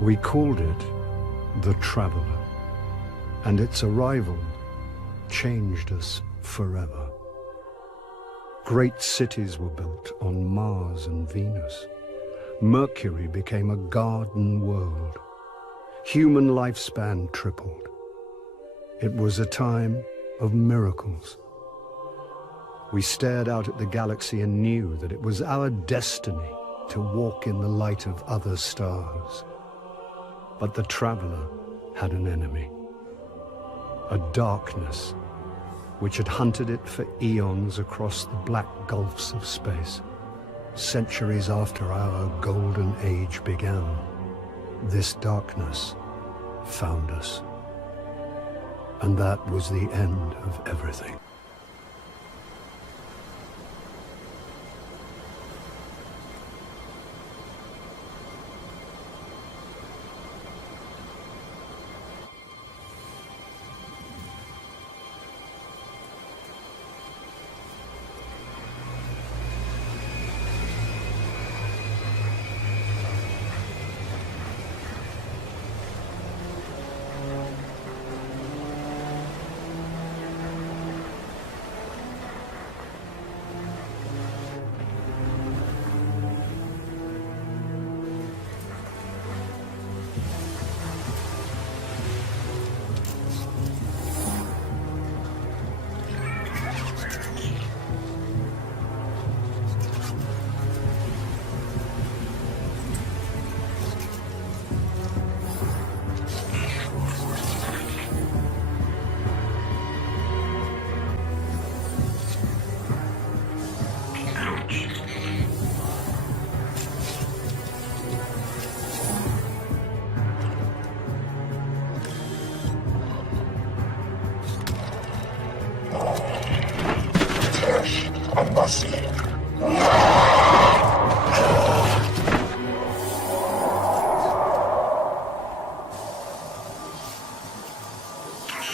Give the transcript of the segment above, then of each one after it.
We called it the Traveler, and its arrival changed us forever. Great cities were built on Mars and Venus. Mercury became a garden world. Human lifespan tripled. It was a time of miracles. We stared out at the galaxy and knew that it was our destiny to walk in the light of other stars. But the Traveler had an enemy, a darkness which had hunted it for eons across the black gulfs of space. Centuries after our golden age began, this darkness found us. And that was the end of everything.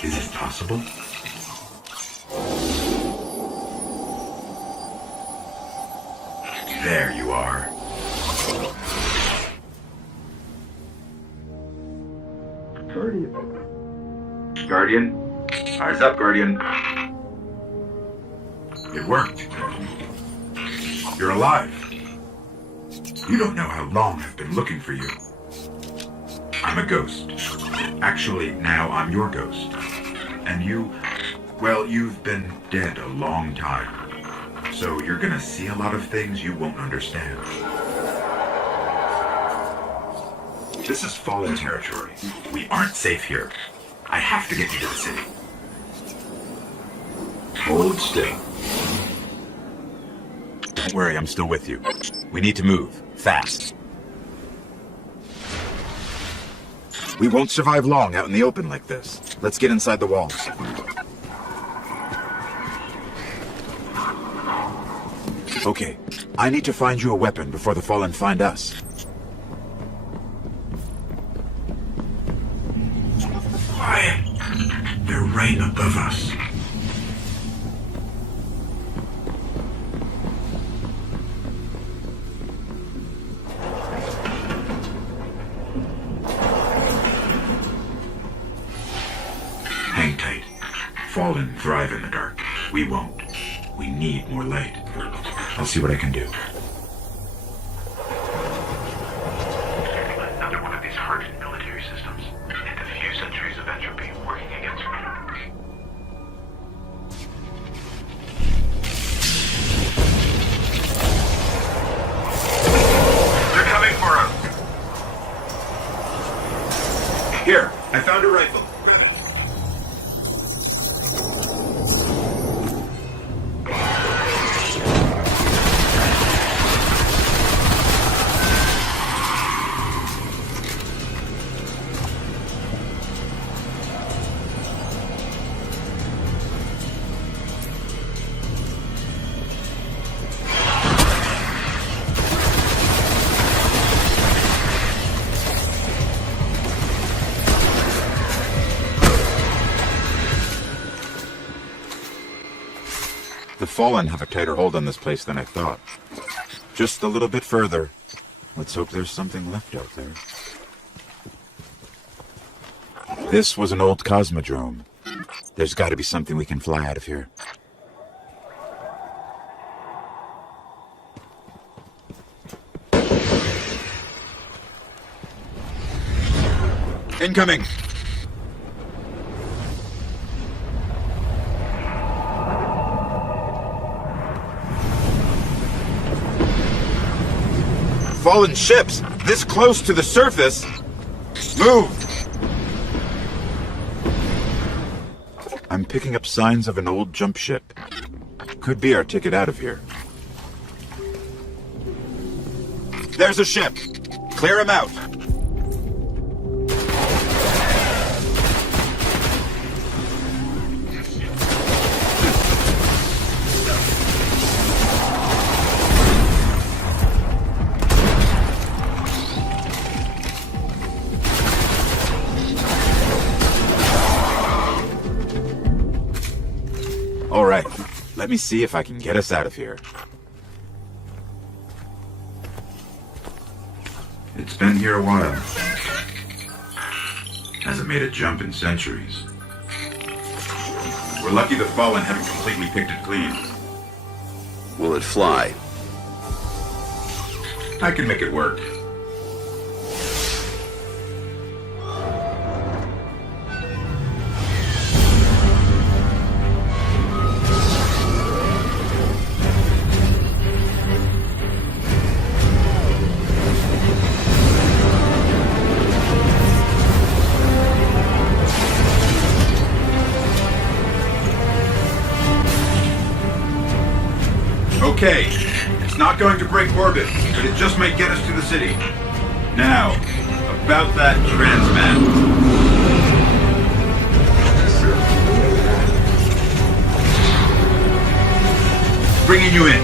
Is this possible? There you are. Guardian? Eyes up, Guardian. It worked. You're alive. You don't know how long I've been looking for you. I'm a ghost. Actually, now I'm your ghost. And you, well, you've been dead a long time. So you're gonna see a lot of things you won't understand. This is Fallen territory. We aren't safe here. I have to get you to the city. Hold still. Don't worry, I'm still with you. We need to move, fast. We won't survive long out in the open like this. Let's get inside the walls. Okay, I need to find you a weapon before the Fallen find us. Quiet. They're right above us. Hang tight. Fallen thrive in the dark. We won't. We need more light. I'll see what I can do. Another one of these hardened military systems. And a few centuries of entropy working against me. They're coming for us! Here, I found a rifle. The Fallen have a tighter hold on this place than I thought. Just a little bit further. Let's hope there's something left out there. This was an old cosmodrome. There's got to be something we can fly out of here. Incoming! Fallen ships! This close to the surface! Move! I'm picking up signs of an old jump ship. Could be our ticket out of here. There's a ship! Clear him out! All right, let me see if I can get us out of here. It's been here a while. Hasn't made a jump in centuries. We're lucky the Fallen haven't completely picked it clean. Will it fly? I can make it work. Okay, it's not going to break orbit, but it just might get us to the city. Now, about that transmat. Bringing you in.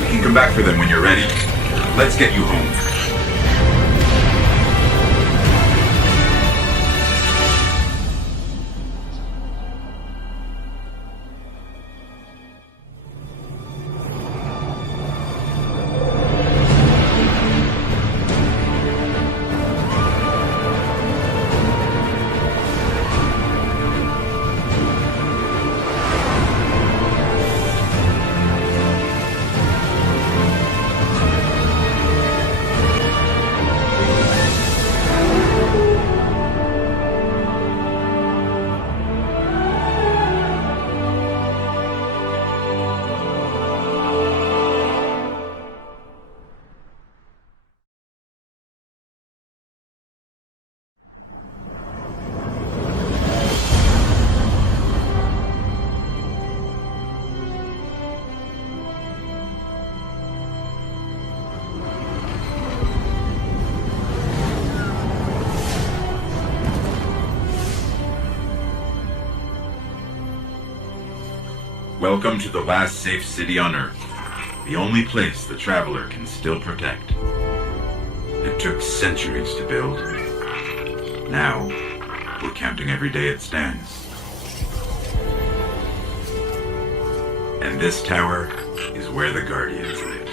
We can come back for them when you're ready. Let's get you home. Welcome to the last safe city on Earth. The only place the Traveler can still protect. It took centuries to build. Now, we're counting every day it stands. And this tower is where the Guardians live.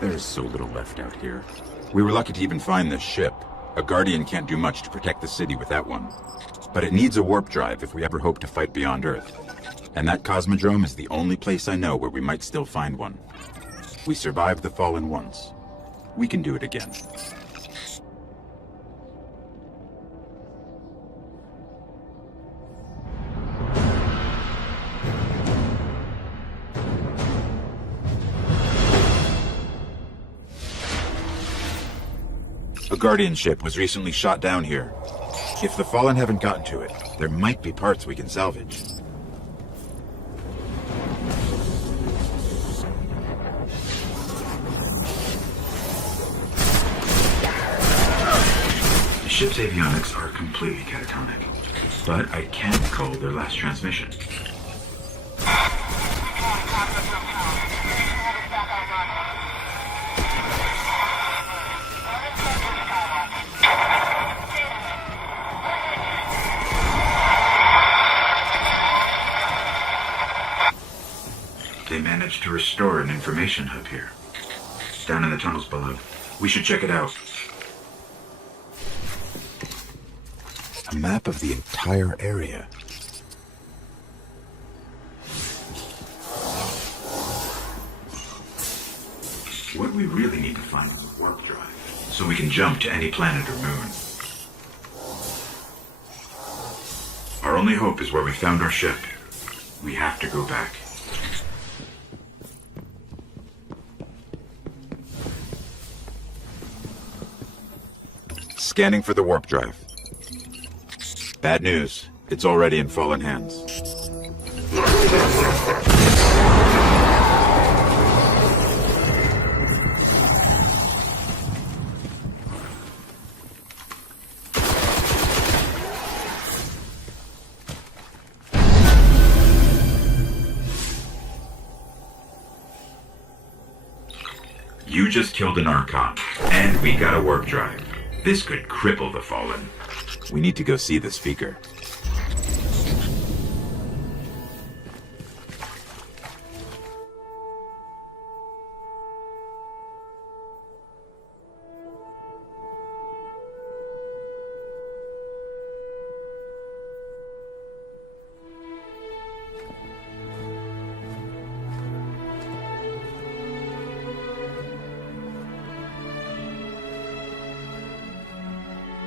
There's so little left out here. We were lucky to even find this ship. A Guardian can't do much to protect the city with that one. But it needs a warp drive if we ever hope to fight beyond Earth. And that Cosmodrome is the only place I know where we might still find one. We survived the Fallen once. We can do it again. A Guardian ship was recently shot down here. If the Fallen haven't gotten to it, there might be parts we can salvage. The ship's avionics are completely catatonic, but I can't call their last transmission. They managed to restore an information hub here. Down in the tunnels below. We should check it out. A map of the entire area. What we really need to find is a warp drive, so we can jump to any planet or moon. Our only hope is where we found our ship. We have to go back. Scanning for the warp drive. Bad news. It's already in fallen hands. You just killed an Archon, and we got a warp drive. This could cripple the Fallen. We need to go see the speaker.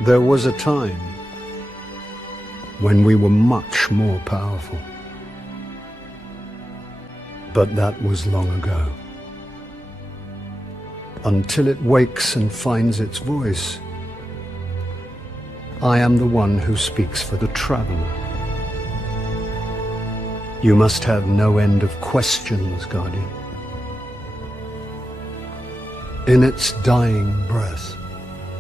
There was a time when we were much more powerful. But that was long ago. Until it wakes and finds its voice, I am the one who speaks for the traveler. You must have no end of questions, Guardian. In its dying breath,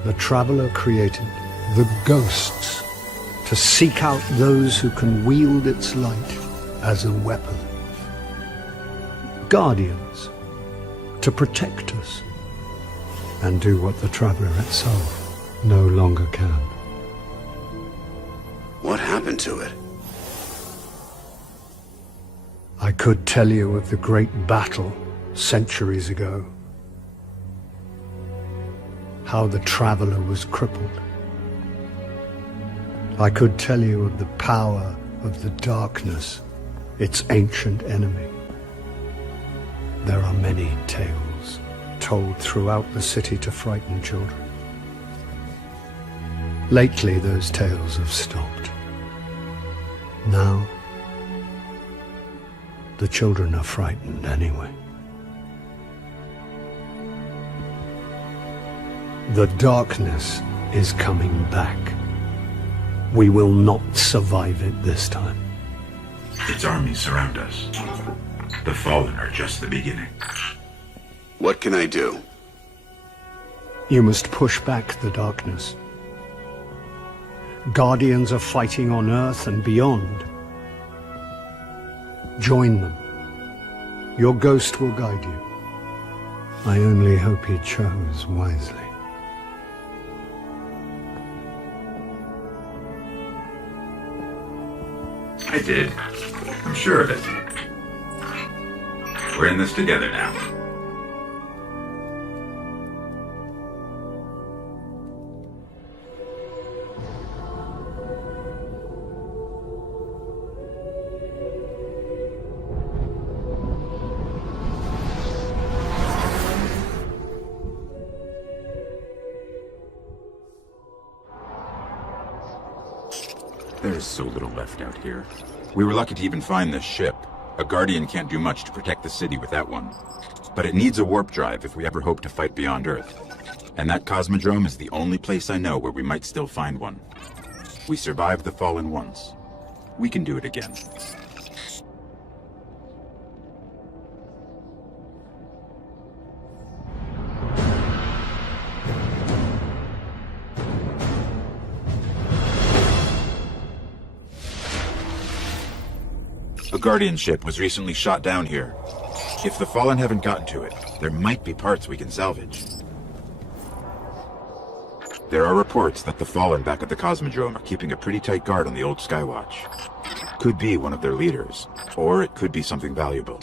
the traveler created the ghosts to seek out those who can wield its light as a weapon. Guardians to protect us and do what the traveler itself no longer can. What happened to it? I could tell you of the great battle centuries ago. How the traveler was crippled. I could tell you of the power of the darkness, its ancient enemy. There are many tales told throughout the city to frighten children. Lately, those tales have stopped. Now, the children are frightened anyway. The darkness is coming back. We will not survive it this time. Its armies surround us. The Fallen are just the beginning. What can I do? You must push back the darkness. Guardians are fighting on Earth and beyond. Join them. Your ghost will guide you. I only hope he chose wisely. I did. I'm sure of it. We're in this together now. There's so little left out here. We were lucky to even find this ship. A Guardian can't do much to protect the city with that one. But it needs a warp drive if we ever hope to fight beyond Earth. And that Cosmodrome is the only place I know where we might still find one. We survived the Fallen once. We can do it again. A Guardian ship was recently shot down here. If the Fallen haven't gotten to it, there might be parts we can salvage. There are reports that the Fallen back at the Cosmodrome are keeping a pretty tight guard on the old Skywatch. Could be one of their leaders, or it could be something valuable.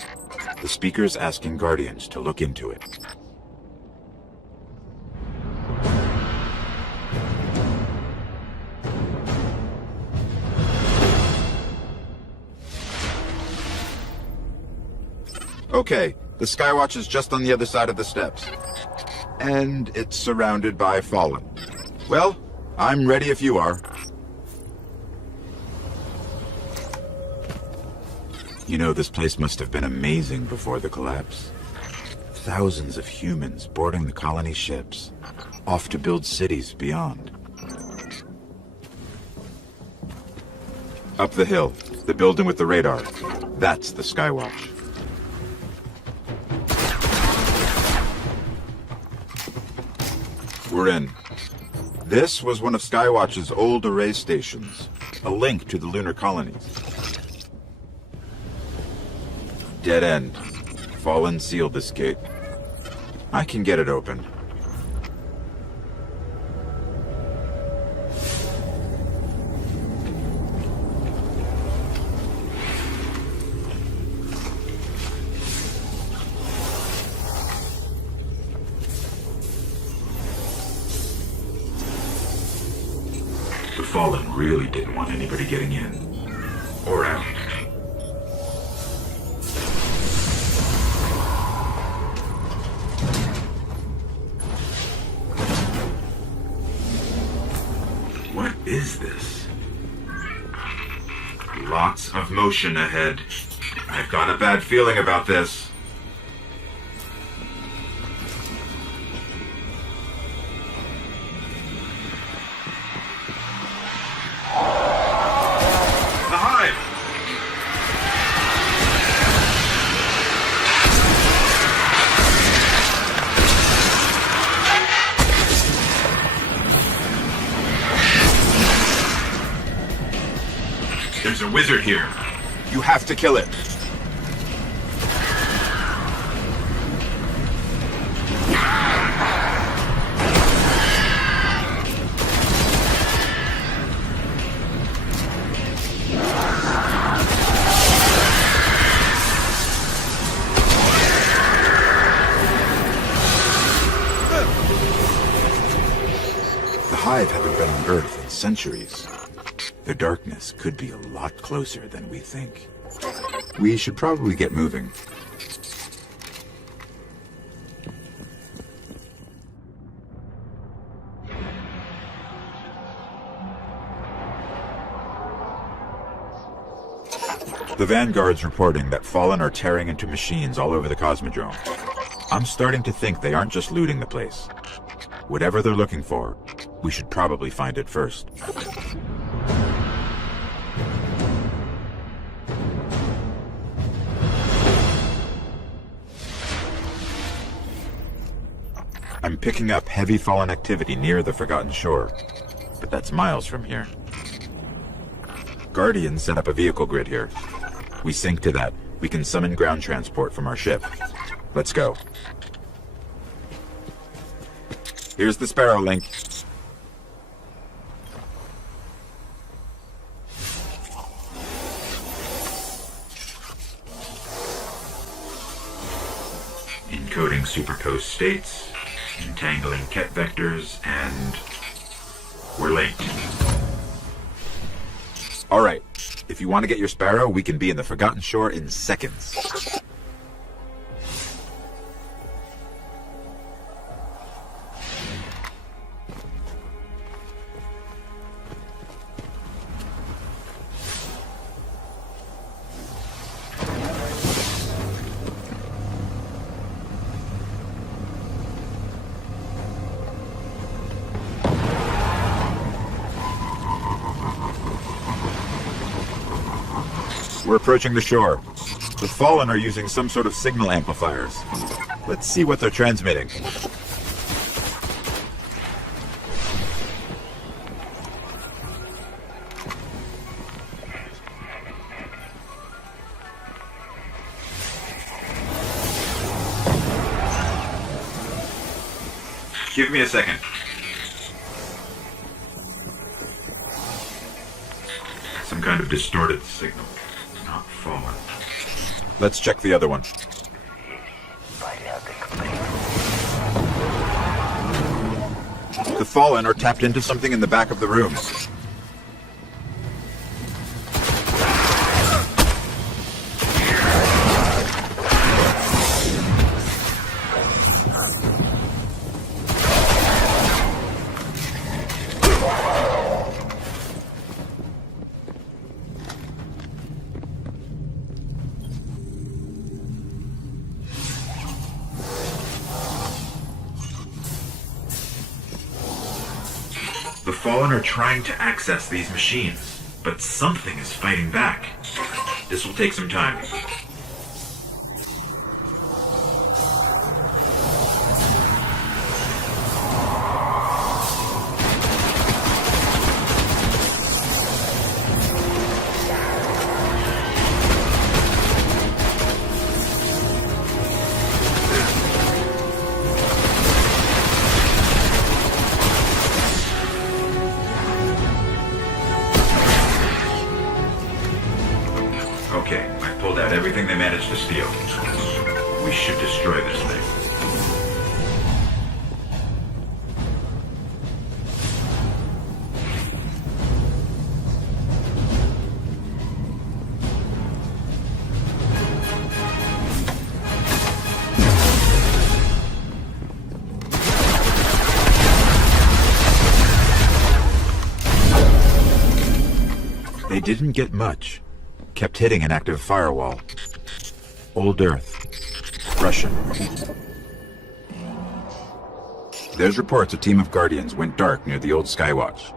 The speaker's asking Guardians to look into it. Okay, the Skywatch is just on the other side of the steps. And it's surrounded by Fallen. Well, I'm ready if you are. You know, this place must have been amazing before the collapse. Thousands of humans boarding the colony ships, off to build cities beyond. Up the hill, the building with the radar. That's the Skywatch. We're in. This was one of Skywatch's old array stations, a link to the lunar colonies. Dead end. Fallen sealed this gate. I can get it open. The Fallen really didn't want anybody getting in. Or out. What is this? Lots of motion ahead. I've got a bad feeling about this. The Hive! There's a wizard here. You have to kill it. The Hive haven't been on Earth in centuries. The darkness could be a lot closer than we think. We should probably get moving. The Vanguard's reporting that Fallen are tearing into machines all over the Cosmodrome. I'm starting to think they aren't just looting the place. Whatever they're looking for, we should probably find it first. I'm picking up heavy Fallen activity near the Forgotten Shore, but that's miles from here. Guardians set up a vehicle grid here. We sync to that. We can summon ground transport from our ship. Let's go. Here's the Sparrow link. Encoding superposed states, entangling ket vectors, and we're late. All right. If you want to get your Sparrow, we can be in the Forgotten Shore in seconds. We're approaching the shore. The Fallen are using some sort of signal amplifiers. Let's see what they're transmitting. Give me a second. Some kind of distorted signal. Not Fallen. Let's check the other one. The Fallen are tapped into something in the back of the room. The Fallen are trying to access these machines, but something is fighting back. This will take some time. Okay, I pulled out everything they managed to steal. We should destroy this thing. They didn't get much. Kept hitting an active firewall. Old Earth. Russian. There's reports a team of Guardians went dark near the old Skywatch.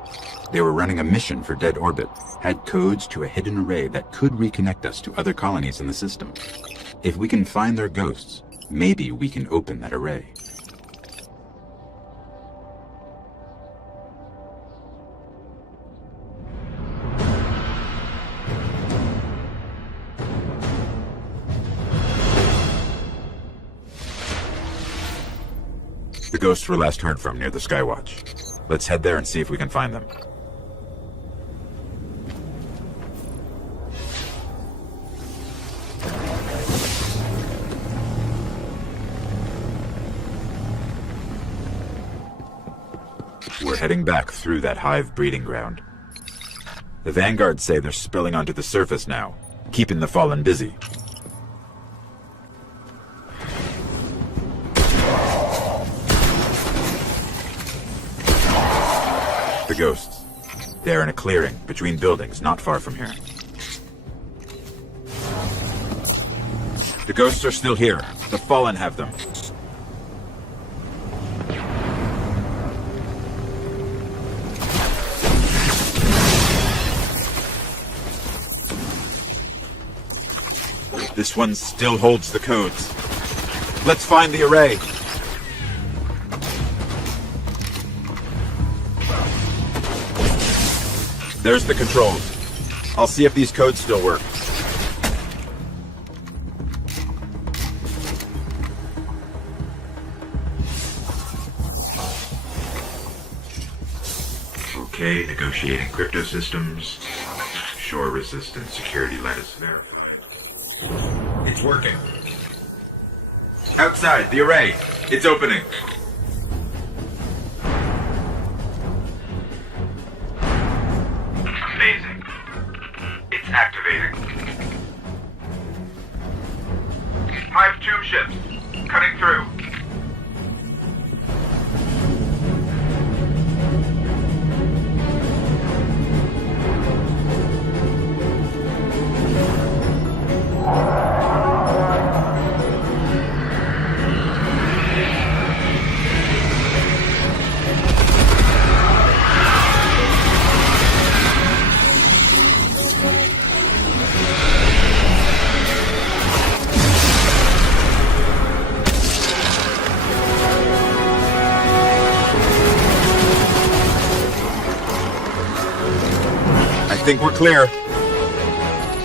They were running a mission for Dead Orbit, had codes to a hidden array that could reconnect us to other colonies in the system. If we can find their ghosts, maybe we can open that array. The ghosts were last heard from near the Skywatch. Let's head there and see if we can find them. We're heading back through that hive breeding ground. The Vanguards say they're spilling onto the surface now, keeping the Fallen busy. The ghosts. They're in a clearing between buildings not far from here. The ghosts are still here. The Fallen have them. This one still holds the codes. Let's find the array. There's the controls. I'll see if these codes still work. Okay, negotiating crypto systems. Shore resistant security lattice verified. It's working. Outside, the array. It's opening. Amazing. It's activating. Hive tomb ships. Cutting through. I think we're clear.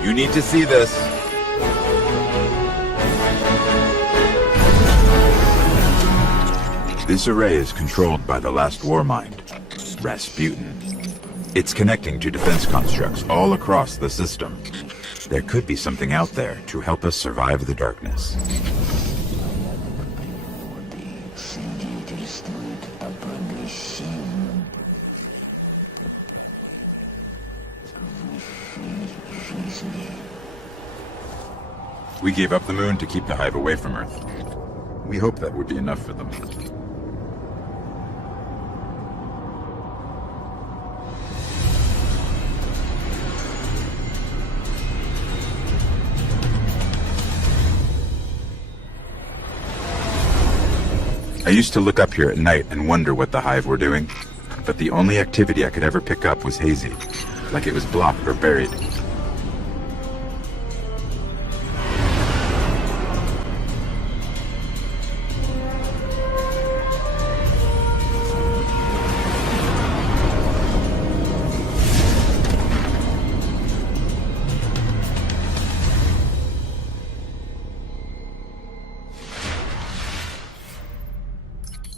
You need to see this. This array is controlled by the last war mind, Rasputin. It's connecting to defense constructs all across the system. There could be something out there to help us survive the darkness. свидетельствует о прогрессивном высшей жизни. We gave up the moon to keep the hive away from Earth. We hoped that would be enough for them. I used to look up here at night and wonder what the hive were doing, but the only activity I could ever pick up was hazy, like it was blocked or buried.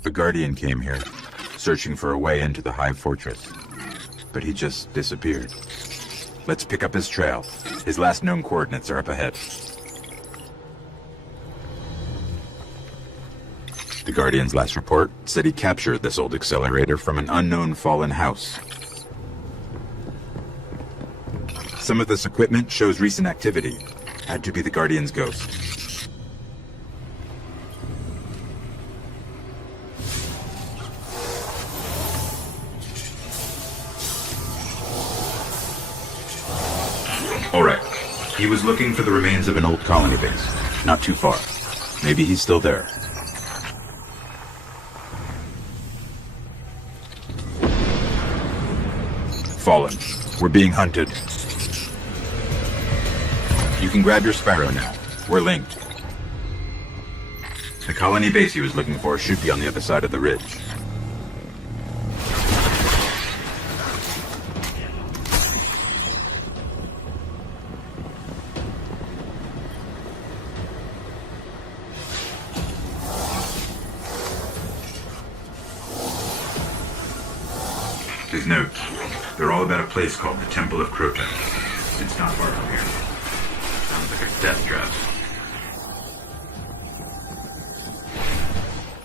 The Guardian came here, searching for a way into the Hive Fortress, but he just disappeared. Let's pick up his trail. His last known coordinates are up ahead. The Guardian's last report said he captured this old accelerator from an unknown fallen house. Some of this equipment shows recent activity. Had to be the Guardian's ghost. All right. He was looking for the remains of An old colony base. Not too far. Maybe he's still there. Fallen. We're being hunted. You can grab your Sparrow now. We're linked. The colony base he was looking for should be on the other side of the ridge. His notes. They're all about a place called the Temple of Crota. It's not far from here. Sounds like a death trap.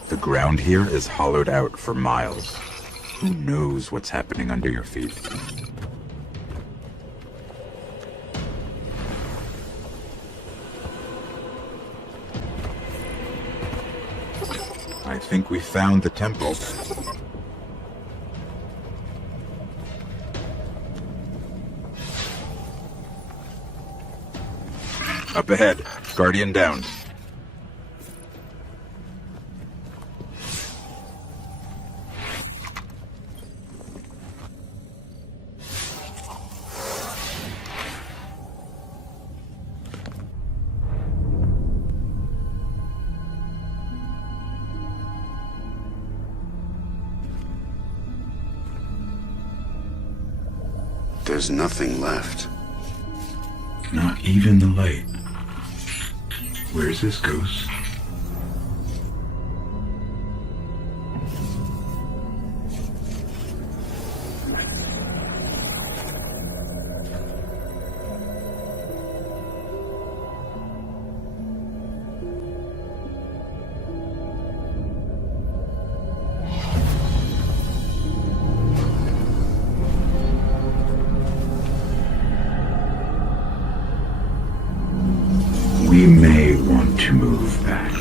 The ground here is hollowed out for miles. Who knows what's happening under your feet? I think we found the temple. Up ahead. Guardian down. There's nothing left. Not even the light. Where's this ghost? We may want to move back.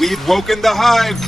We've woken the hive!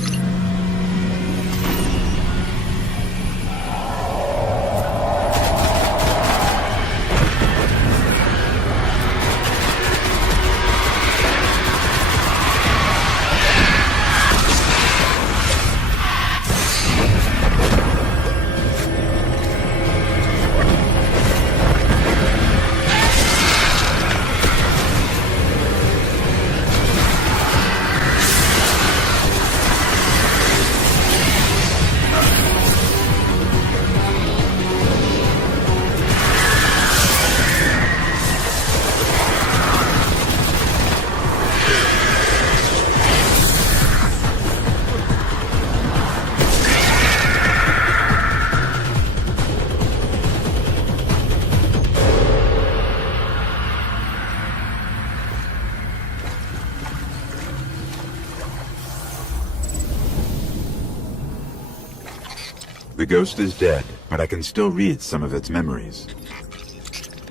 The ghost is dead, but I can still read some of its memories.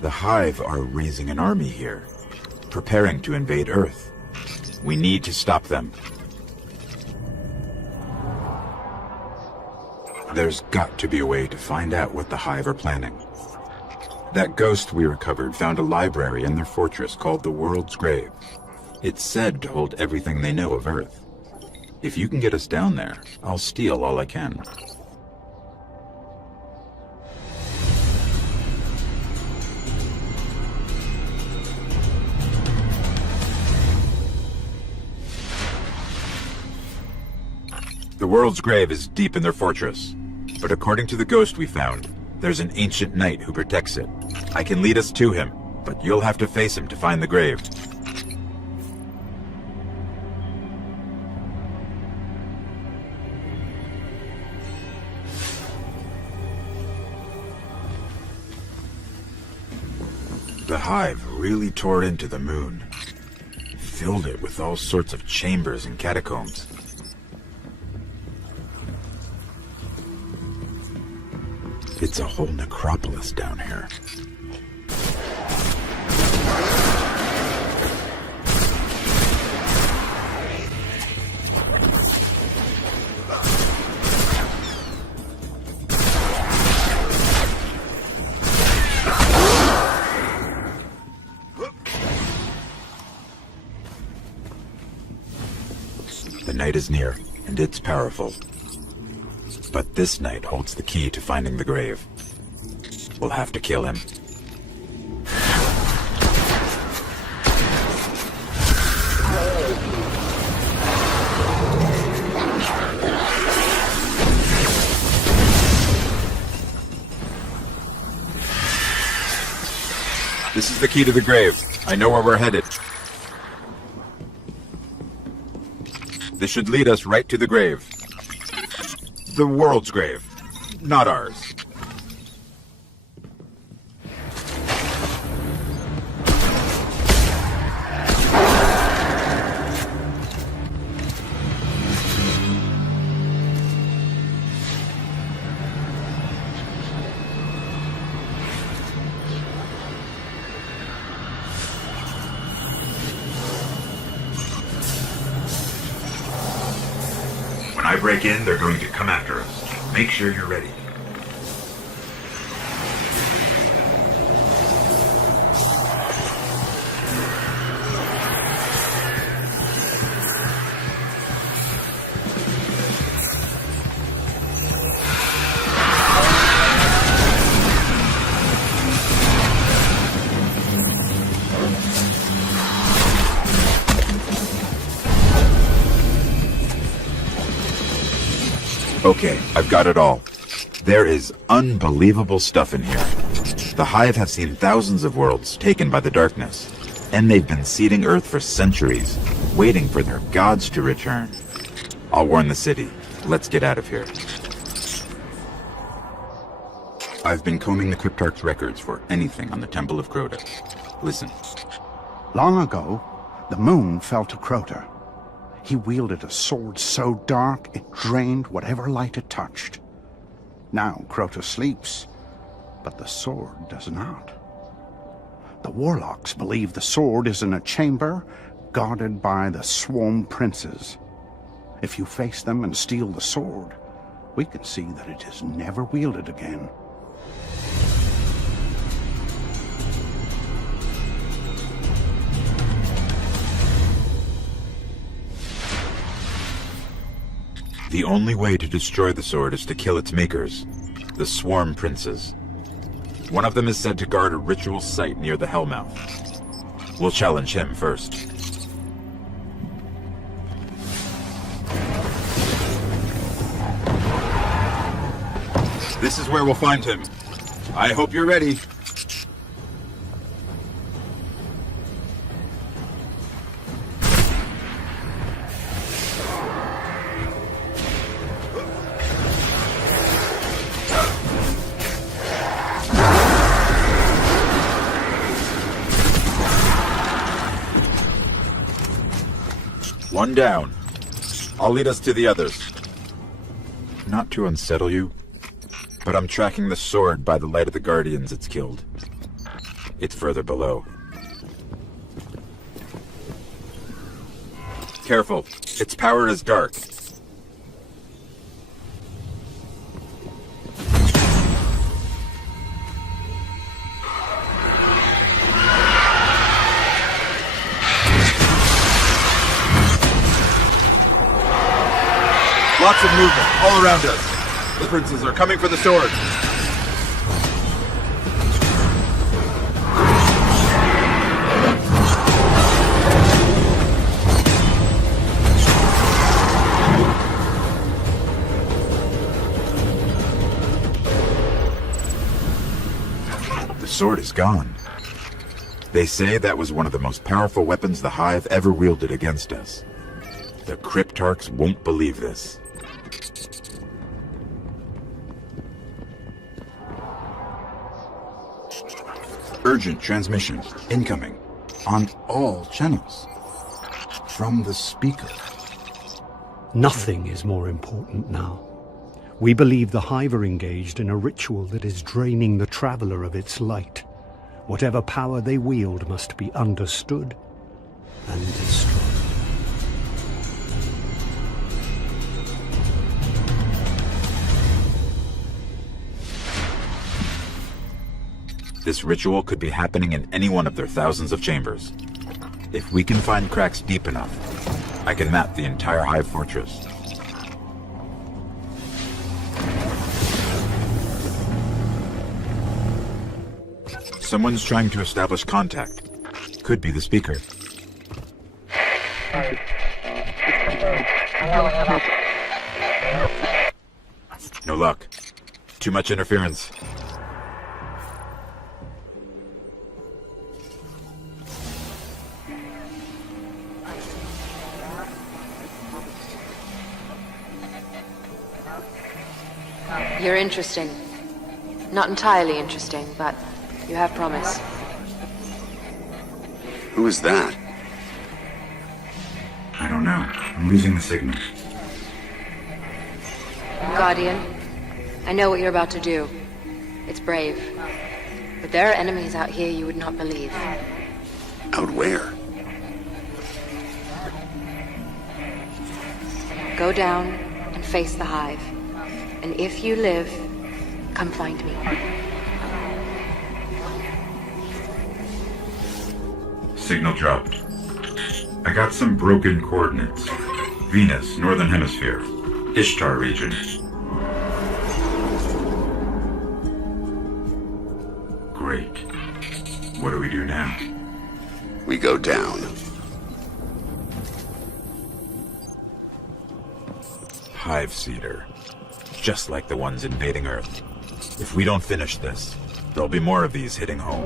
The Hive are raising an army here, preparing to invade Earth. We need to stop them. There's got to be a way to find out what the Hive are planning. That ghost we recovered found a library in their fortress called the World's Grave. It's said to hold everything they know of Earth. If you can get us down there, I'll steal all I can. The World's Grave is deep in their fortress, but according to the ghost we found, there's an ancient knight who protects it. I can lead us to him, but you'll have to face him to find the grave. The Hive really tore into the moon, filled it with all sorts of chambers and catacombs. It's a whole necropolis down here. The night is near, and it's powerful. But this knight holds the key to finding the grave. We'll have to kill him. This is the key to the grave. I know where we're headed. This should lead us right to the grave. The world's grave, not ours. When I break in, they're going to come after us. Make sure you're ready. Okay, I've got it all. There is unbelievable stuff in here. The Hive have seen thousands of worlds taken by the darkness, and they've been seeding Earth for centuries, waiting for their gods to return. I'll warn the city. Let's get out of here. I've been combing the Cryptarch's records for anything on the Temple of Crota. Listen. Long ago, the moon fell to Crota. He wielded a sword so dark it drained whatever light it touched. Now Crota sleeps, but the sword does not. The warlocks believe the sword is in a chamber guarded by the Swarm Princes. If you face them and steal the sword, we can see that it is never wielded again. The only way to destroy the sword is to kill its makers, the Swarm Princes. One of them is said to guard a ritual site near the Hellmouth. We'll challenge him first. This is where we'll find him. I hope you're ready. One down. I'll lead us to the others. Not to unsettle you, But I'm tracking the sword by the light of the Guardians it's killed. It's further below. Careful. Its power is dark. Lots of movement all around us. The princes are coming for the sword. The sword is gone. They say that was one of the most powerful weapons the Hive ever wielded against us. The Cryptarchs won't believe this. Urgent transmission. Incoming. On all channels. From the speaker. Nothing is more important now. We believe the Hive are engaged in a ritual that is draining the Traveler of its light. Whatever power they wield must be understood and destroyed. This ritual could be happening in any one of their thousands of chambers. If we can find cracks deep enough, I can map the entire Hive fortress. Someone's trying to establish contact. Could be the speaker. No luck. Too much interference. You're interesting. Not entirely interesting, but you have promise. Who is that? I don't know. I'm losing the signal. Guardian, I know what you're about to do. It's brave. But there are enemies out here you would not believe. Out where? Go down and face the Hive. And if you live, come find me. Signal dropped. I got some broken coordinates. Venus, Northern Hemisphere. Ishtar region. Great. What do we do now? We go down. Hive Seeder. Just like the ones invading Earth. If we don't finish this, there'll be more of these hitting home.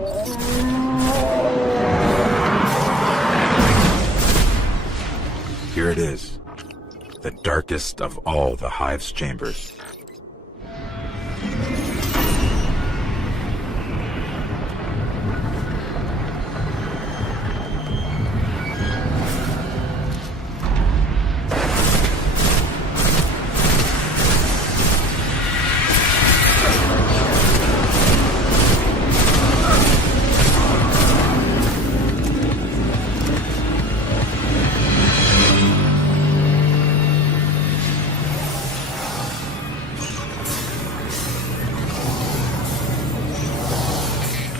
Here it is. The darkest of all the Hive's chambers.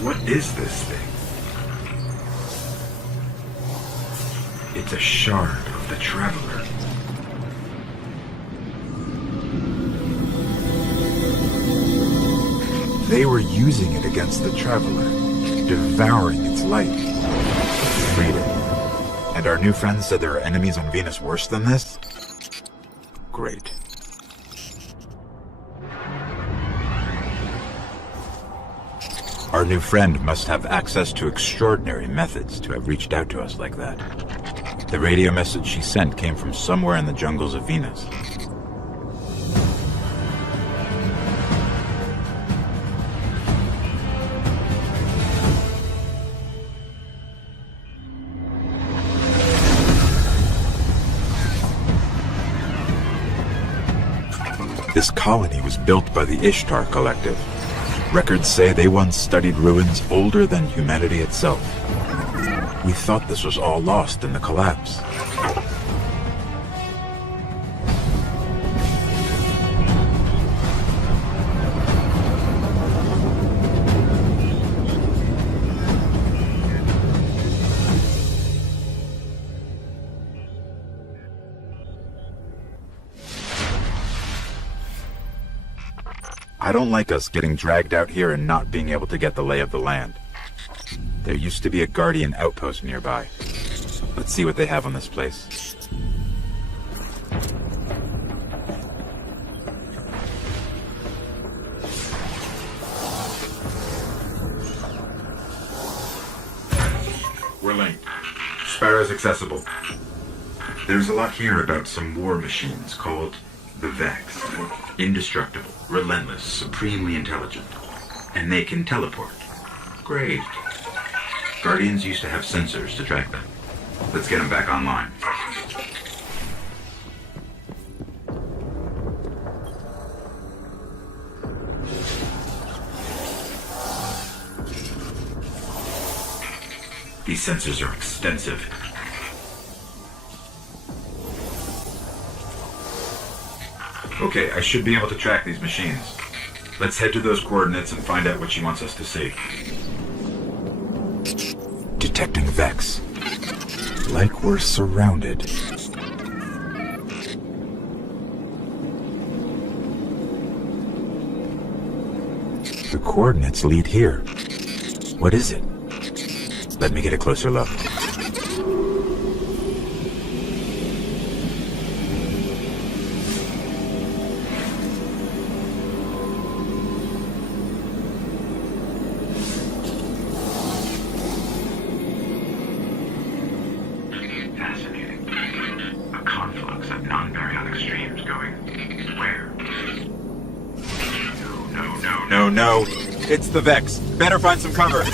What is this thing? It's a shard of the Traveler. They were using it against the Traveler, devouring its light. Freedom. And our new friend said there are enemies on Venus worse than this? Great. Our new friend must have access to extraordinary methods to have reached out to us like that. The radio message she sent came from somewhere in the jungles of Venus. This colony was built by the Ishtar Collective. Records say they once studied ruins older than humanity itself. We thought this was all lost in the collapse. I don't like us getting dragged out here and not being able to get the lay of the land. There used to be a Guardian outpost nearby. Let's see what they have on this place. We're linked. Sparrow's accessible. There's a lot here about some war machines called the Vex. Indestructible, relentless, supremely intelligent. And they can teleport. Great. Guardians used to have sensors to track them. Let's get them back online. These sensors are extensive. Okay, I should be able to track these machines. Let's head to those coordinates and find out what she wants us to see. Detecting Vex. Like we're surrounded. The coordinates lead here. What is it? Let me get a closer look. Fascinating. A conflux of non-baryonic streams going where? No. It's the Vex. Better find some cover.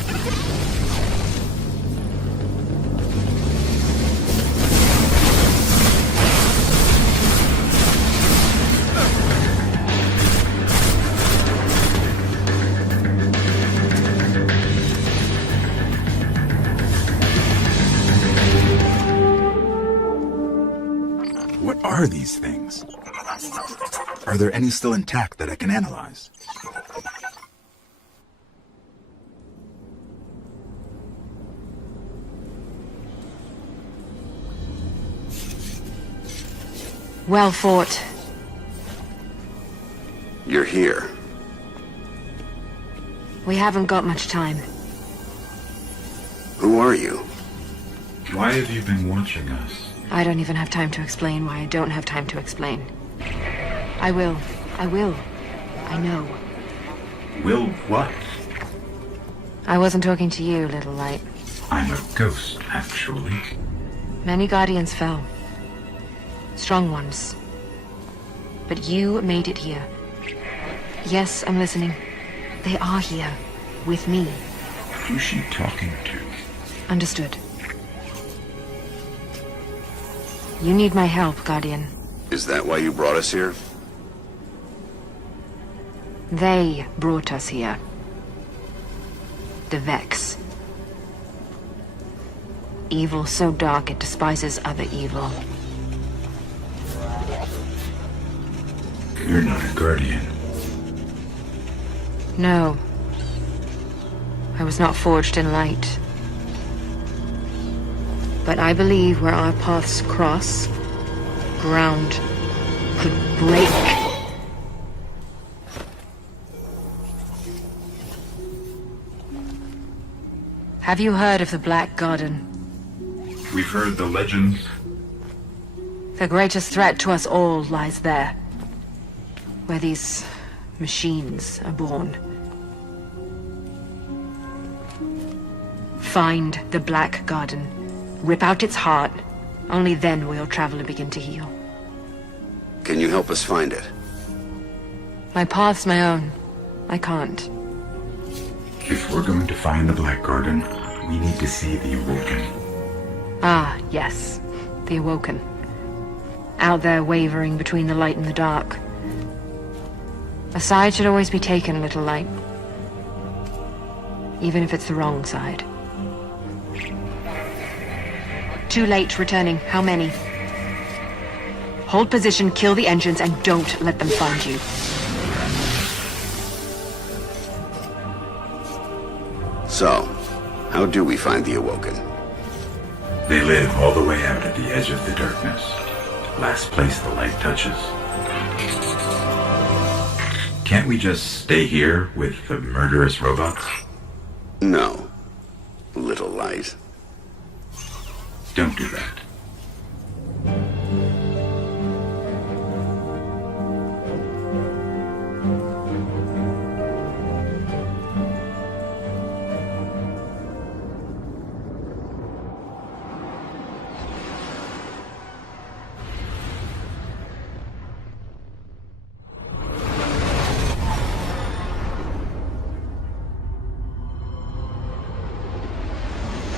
What are these things? Are there any still intact that I can analyze? Well fought. You're here. We haven't got much time. Who are you? Why have you been watching us? I don't even have time to explain why I don't have time to explain. I will. I know. Will what? I wasn't talking to you, little light. I'm a ghost, actually. Many Guardians fell. Strong ones. But you made it here. Yes, I'm listening. They are here. With me. Who's she talking to? Understood. You need my help, Guardian. Is that why you brought us here? They brought us here. The Vex. Evil so dark it despises other evil. You're not a Guardian. No. I was not forged in light. But I believe where our paths cross, ground could break. Have you heard of the Black Garden? We've heard the legends. The greatest threat to us all lies there. Where these machines are born. Find the Black Garden. Rip out its heart. Only then will your traveler begin to heal. Can you help us find it? My path's my own. I can't. If we're going to find the Black Garden, we need to see the Awoken. Ah, yes. The Awoken. Out there wavering between the light and the dark. A side should always be taken, little light. Even if it's the wrong side. Too late returning. How many? Hold position, kill the engines, and don't let them find you. So, how do we find the Awoken? They live all the way out at the edge of the darkness. Last place the light touches. Can't we just stay here with the murderous robots? No. Little light. Don't do that.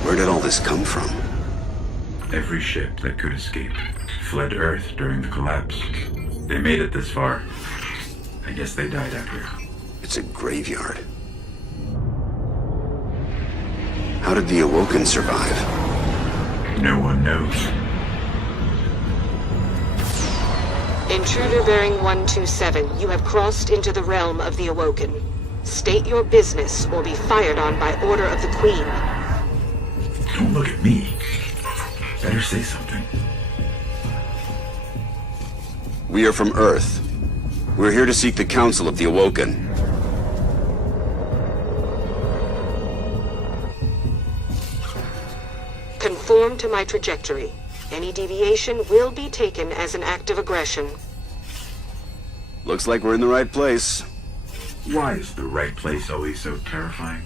Where did all this come from? Every ship that could escape fled Earth during the collapse. They made it this far. I guess they died out here. It's a graveyard. How did the Awoken survive? No one knows. Intruder bearing 127, you have crossed into the realm of the Awoken. State your business or be fired on by order of the Queen. Don't look at me. Better say something. We are from Earth. We're here to seek the Council of the Awoken. Conform to my trajectory. Any deviation will be taken as an act of aggression. Looks like we're in the right place. Why is the right place always so terrifying?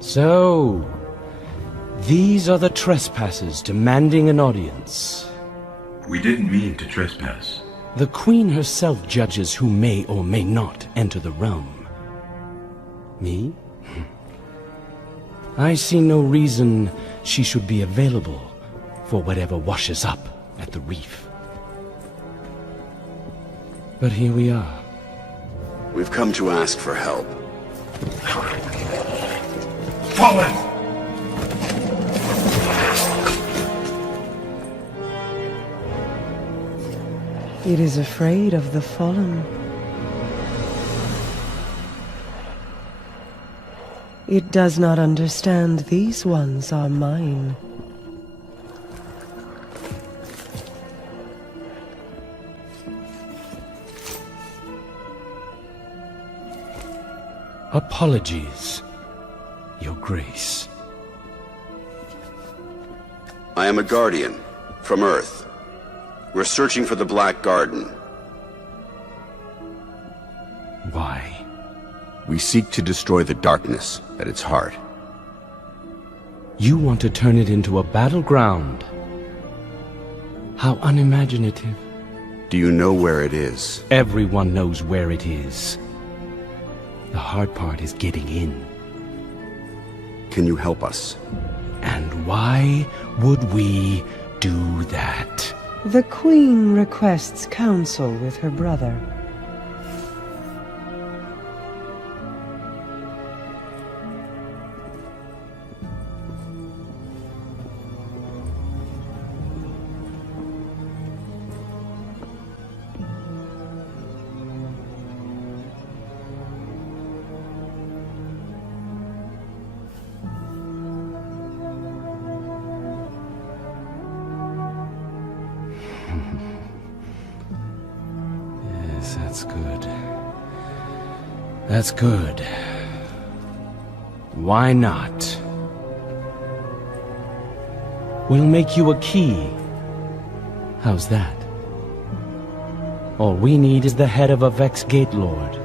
So, these are the trespassers demanding an audience. We didn't mean to trespass. The Queen herself judges who may or may not enter the realm. Me? I see no reason she should be available for whatever washes up at the reef. But here we are. We've come to ask for help. Fallen! It is afraid of the fallen. It does not understand these ones are mine. Apologies, Your Grace. I am a Guardian from Earth. We're searching for the Black Garden. Why? We seek to destroy the darkness at its heart. You want to turn it into a battleground? How unimaginative. Do you know where it is? Everyone knows where it is. The hard part is getting in. Can you help us? And why would we do that? The Queen requests counsel with her brother. Yes, that's good. That's good. Why not? We'll make you a key. How's that? All we need is the head of a Vex Gate Lord.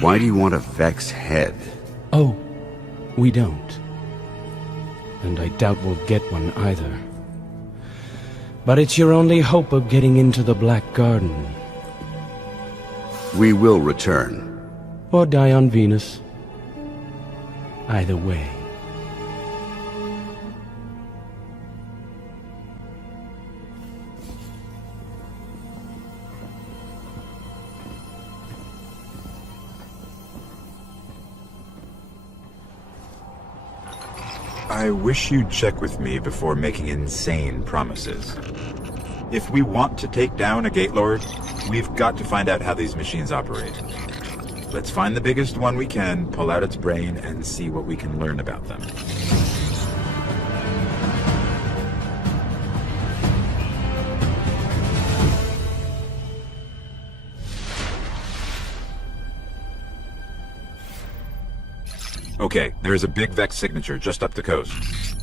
Why do you want a Vex head? Oh, we don't. And I doubt we'll get one either. But it's your only hope of getting into the Black Garden. We will return. Or die on Venus. Either way. I wish you'd check with me before making insane promises. If we want to take down a Gate Lord, we've got to find out how these machines operate. Let's find the biggest one we can, pull out its brain, and see what we can learn about them. Okay, there's a big Vex signature just up the coast.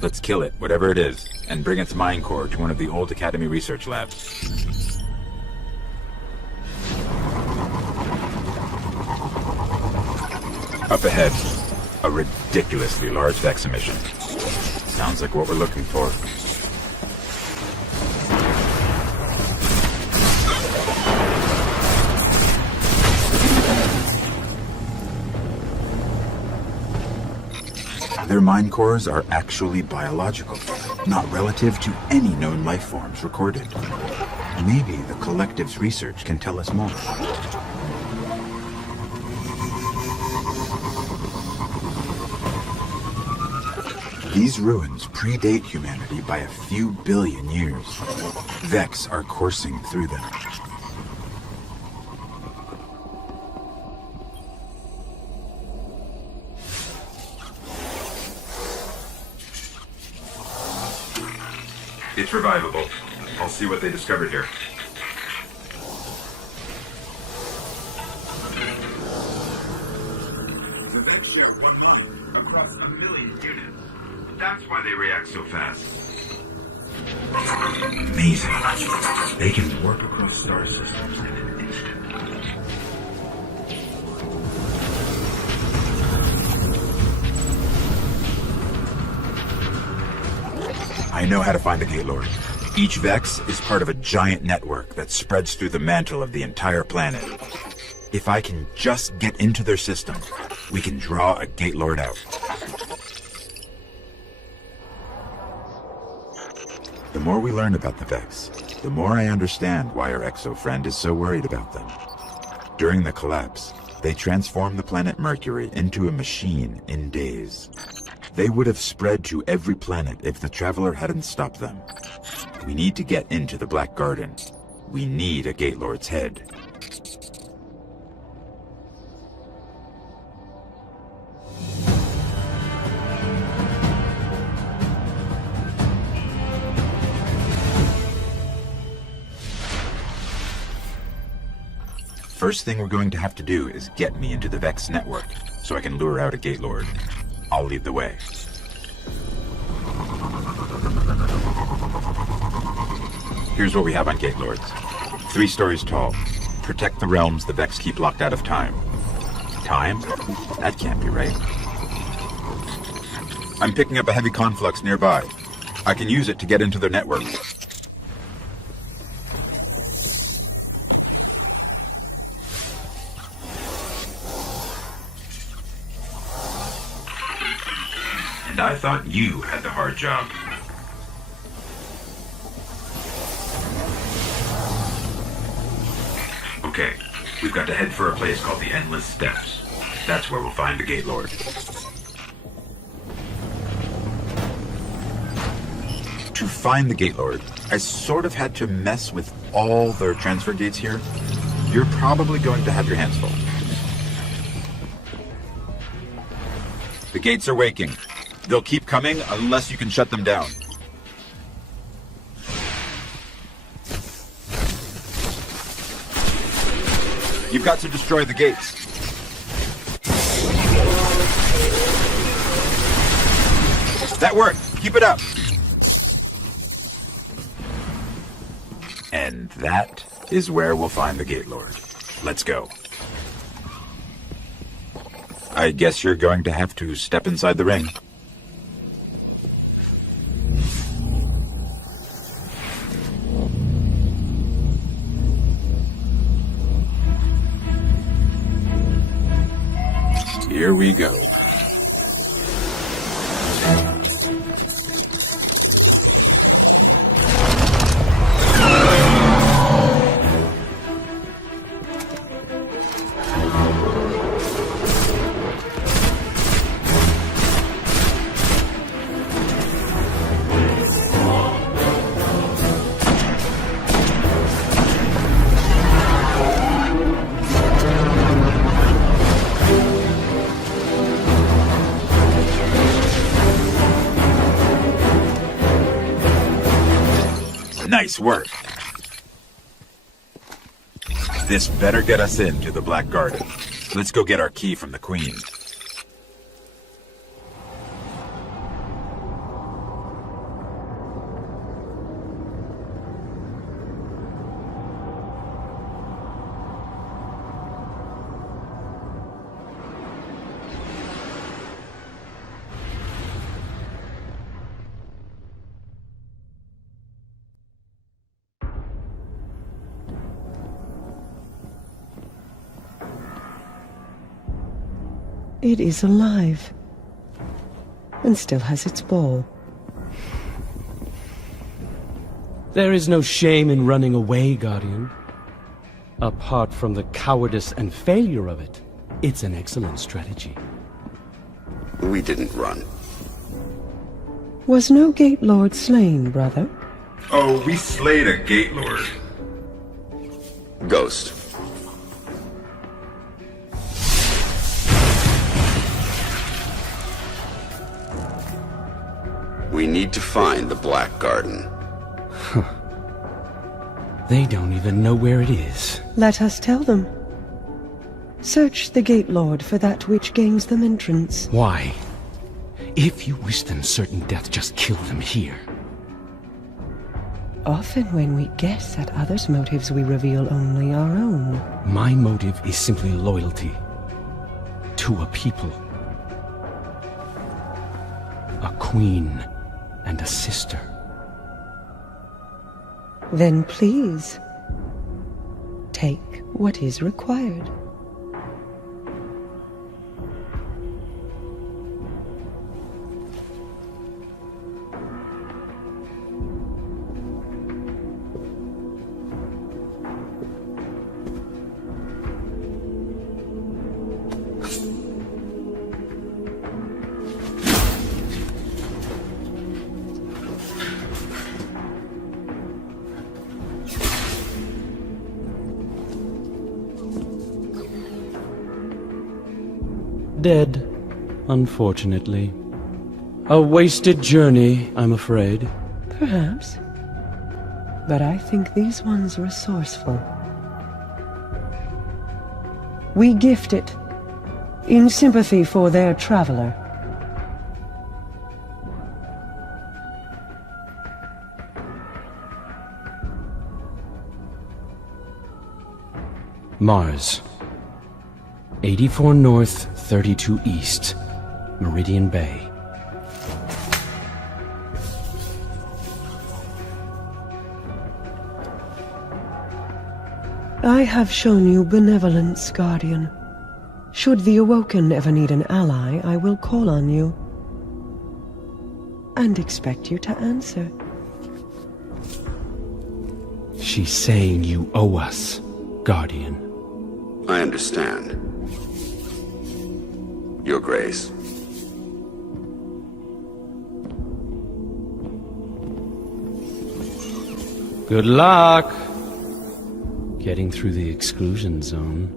Let's kill it, whatever it is, and bring its mind core to one of the old Academy research labs. Up ahead, a ridiculously large Vex emission. Sounds like what we're looking for. Their mind cores are actually biological, not relative to any known life forms recorded. Maybe the Collective's research can tell us more. These ruins predate humanity by a few billion years. Vex are coursing through them. It's revivable. I'll see what they discovered here. The Vex share 1 million across 1 million units. That's why they react so fast. Amazing. They can warp across star systems in an instant. I know how to find the Gate Lord. Each Vex is part of a giant network that spreads through the mantle of the entire planet. If I can just get into their system, we can draw a Gate Lord out. The more we learn about the Vex, the more I understand why our exo-friend is so worried about them. During the collapse, they transformed the planet Mercury into a machine in days. They would have spread to every planet if the Traveler hadn't stopped them. We need to get into the Black Garden. We need a Gate Lord's head. First thing we're going to have to do is get me into the Vex network, so I can lure out a Gate Lord. I'll lead the way. Here's what we have on Gate Lords. 3 stories tall. Protect the realms the Vex keep locked out of time. Time? That can't be right. I'm picking up a heavy conflux nearby. I can use it to get into their network. And I thought you had the hard job. Okay, we've got to head for a place called the Endless Steps. That's where we'll find the Gate Lord. To find the Gate Lord, I sort of had to mess with all their transfer gates here. You're probably going to have your hands full. The gates are waking. They'll keep coming unless you can shut them down. You've got to destroy the gates. That worked. Keep it up. And that is where we'll find the Gate Lord. Let's go. I guess you're going to have to step inside the ring. Here we go. Nice work. This better get us into the Black Garden. Let's go get our key from the Queen. It is alive, and still has its ball. There is no shame in running away, Guardian. Apart from the cowardice and failure of it, it's an excellent strategy. We didn't run. Was no Gate Lord slain, brother? Oh, we slayed a Gate Lord. Ghost. We need to find the Black Garden. They don't even know where it is. Let us tell them. Search the Gate Lord for that which gains them entrance. Why? If you wish them certain death, just kill them here. Often when we guess at others' motives, we reveal only our own. My motive is simply loyalty to a people. A queen and a sister. Then please, take what is required. Dead, unfortunately. A wasted journey, I'm afraid. Perhaps. But I think these ones resourceful. We gift it, in sympathy for their traveler. Mars. 84 North, 32 East, Meridian Bay. I have shown you benevolence, Guardian. Should the Awoken ever need an ally, I will call on you. And expect you to answer. She's saying you owe us, Guardian. I understand. Your Grace. Good luck getting through the exclusion zone.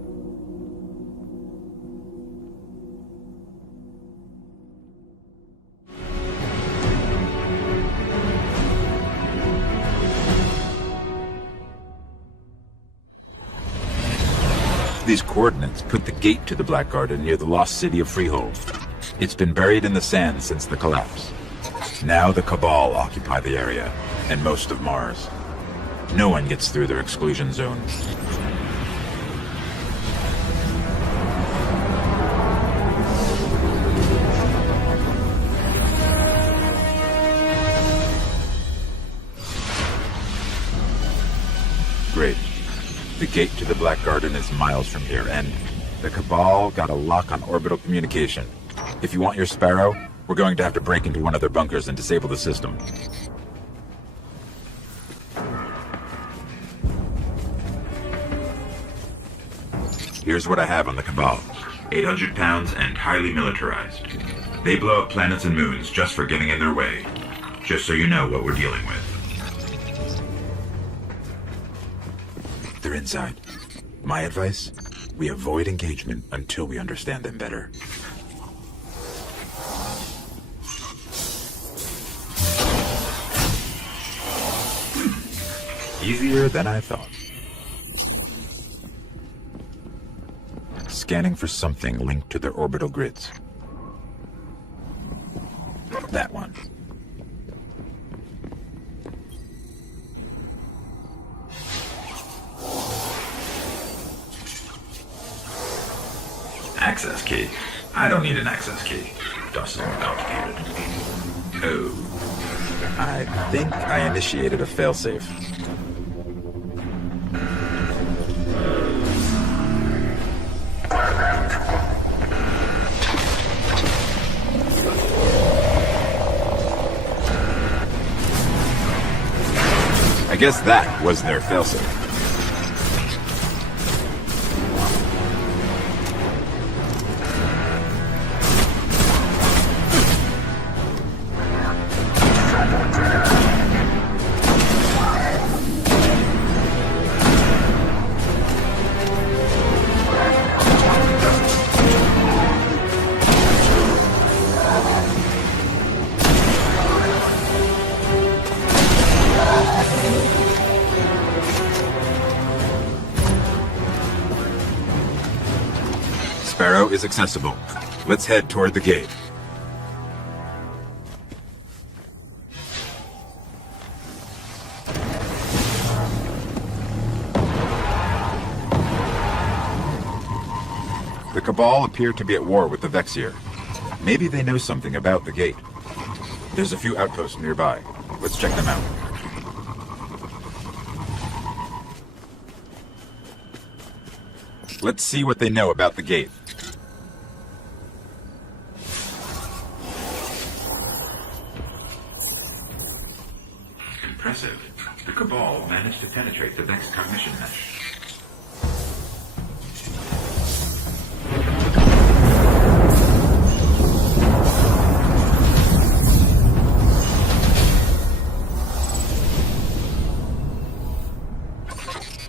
These coordinates put the gate to the Black Garden near the lost city of Freehold. It's been buried in the sand since the collapse. Now the Cabal occupy the area, and most of Mars. No one gets through their exclusion zone. great. The gate to the Black Garden is miles from here, and the Cabal got a lock on orbital communication. If you want your Sparrow, we're going to have to break into one of their bunkers and disable the system. Here's what I have on the Cabal. 800 pounds and highly militarized. They blow up planets and moons just for getting in their way. Just so you know what we're dealing with. They're inside. My advice? We avoid engagement until we understand them better. Easier than I thought. Scanning for something linked to their orbital grids. That one. Access key. I don't need an access key. DOS is more complicated. Oh. I think I initiated a failsafe. I guess that was their failsafe. Sparrow is accessible. Let's head toward the gate. The Cabal appear to be at war with the Vexier. Maybe they know something about the gate. There's a few outposts nearby. Let's check them out. Let's see what they know about the gate. Impressive. The Cabal managed to penetrate the Vex cognition mesh.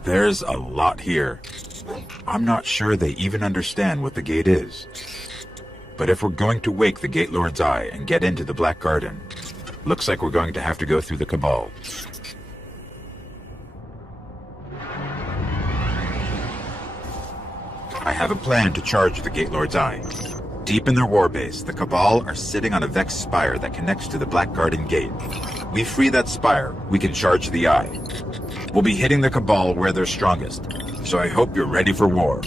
There's a lot here. I'm not sure they even understand what the gate is. But if we're going to wake the Gate Lord's Eye and get into the Black Garden, looks like we're going to have to go through the Cabal. I have a plan to charge the Gate Lord's Eye. Deep in their warbase, the Cabal are sitting on a Vex spire that connects to the Black Garden gate. We free that spire, we can charge the Eye. We'll be hitting the Cabal where they're strongest, so I hope you're ready for war.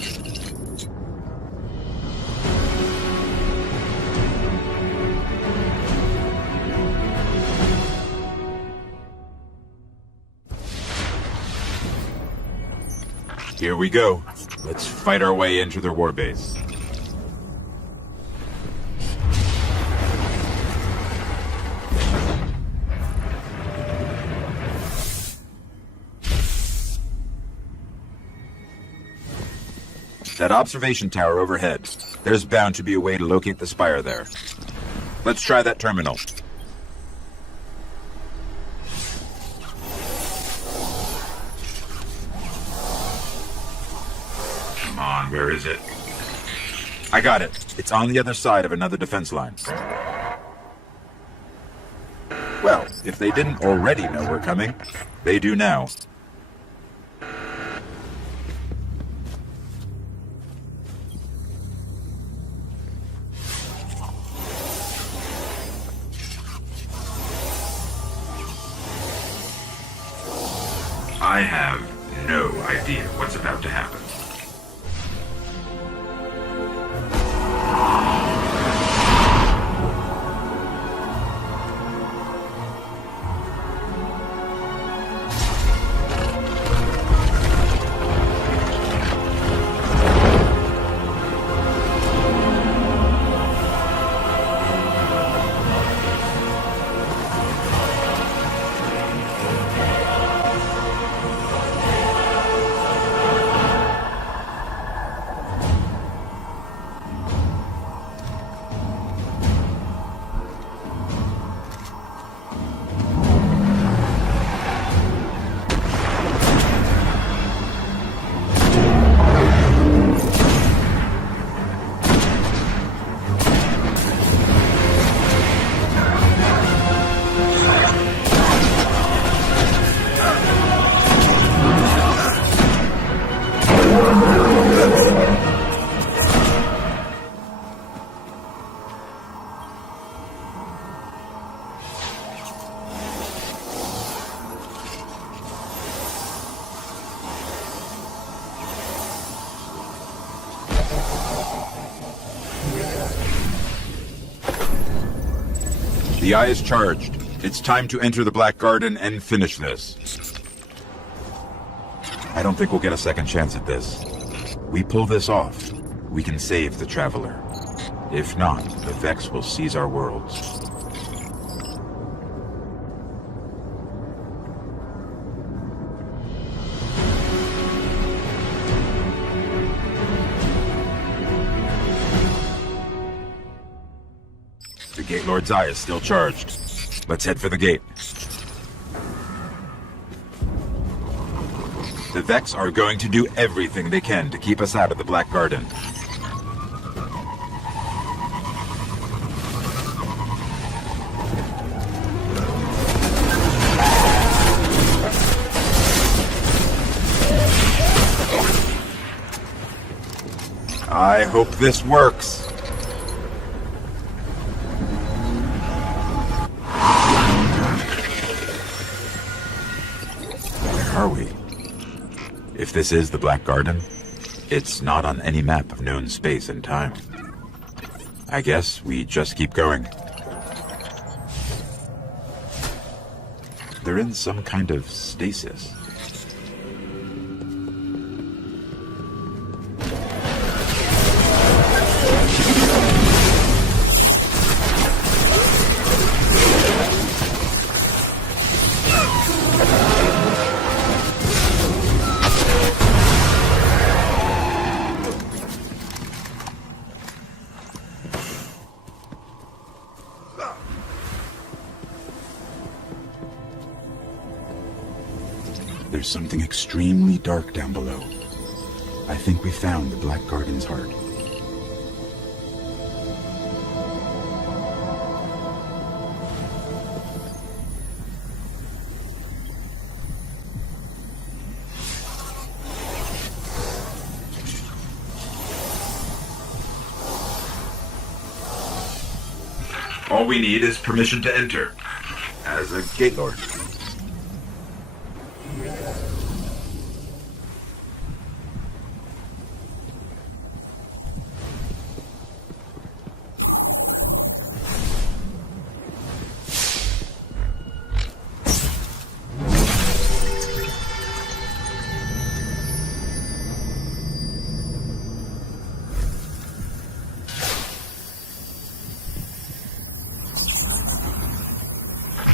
Here we go. Let's fight our way into their warbase. That observation tower overhead. There's bound to be a way to locate the spire there. Let's try that terminal. Come on, where is it? I got it. It's on the other side of another defense line. Well, if they didn't already know we're coming, they do now. I have no idea what's about to happen. The eye is charged. It's time to enter the Black Garden and finish this. I don't think we'll get a second chance at this. We pull this off, we can save the Traveler. If not, the Vex will seize our worlds. The Gate Lord's eye is still charged. Let's head for the gate. The Vex are going to do everything they can to keep us out of the Black Garden. I hope this works. Where are we? If this is the Black Garden, it's not on any map of known space and time. I guess we just keep going. They're in some kind of stasis. There's something extremely dark down below. I think we found the Black Garden's heart. All we need is permission to enter. As a Gate Lord.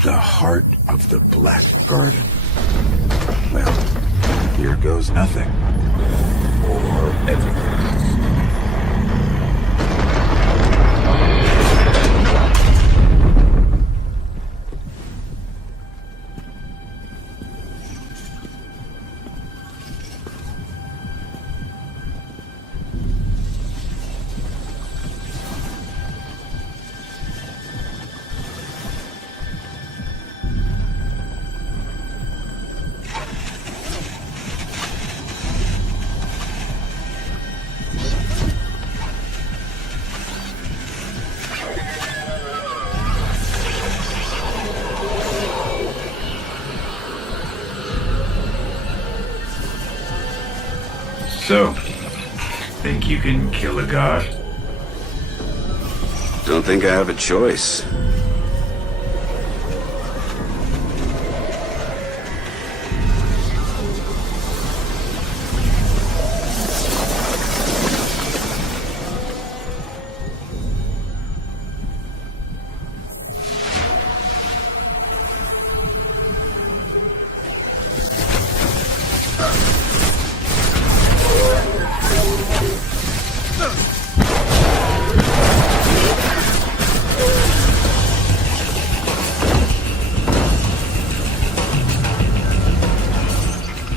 The heart of the Black Garden. Well, here goes nothing. Or everything. So, think you can kill a god? Don't think I have a choice.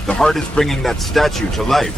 The heart is bringing that statue to life.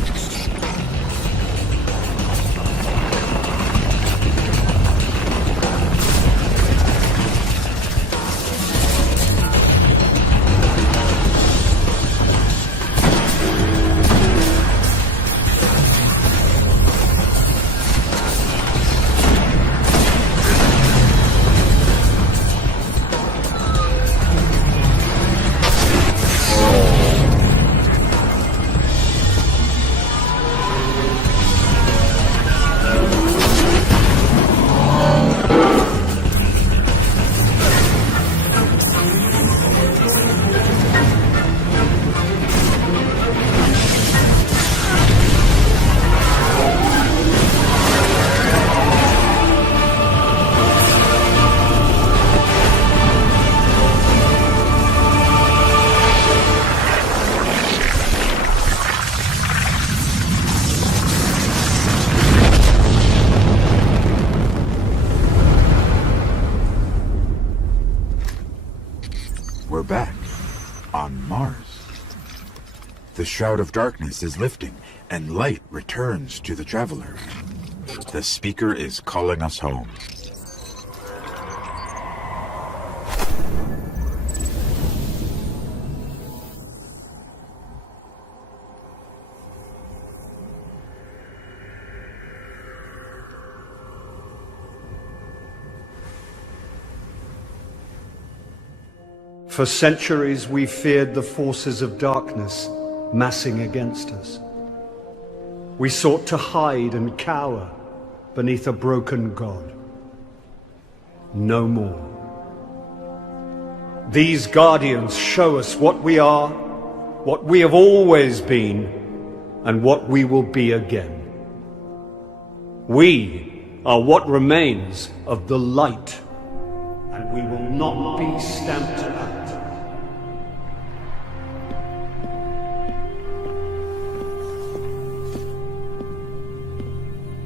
The shroud of darkness is lifting, and light returns to the traveler. The speaker is calling us home. For centuries we feared the forces of darkness massing against us. We sought to hide and cower beneath a broken god. No more. These guardians show us what we are, what we have always been, and what we will be again. We are what remains of the light, and we will not be stamped out.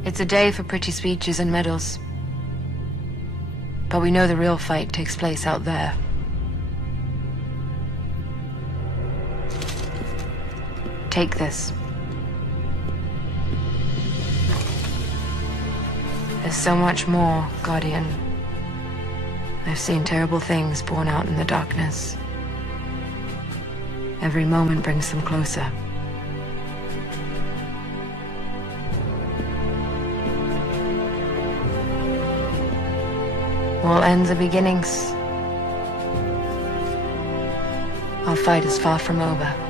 It's a day for pretty speeches and medals. But we know the real fight takes place out there. Take this. There's so much more, Guardian. I've seen terrible things born out in the darkness. Every moment brings them closer. All ends are beginnings. Our fight is far from over.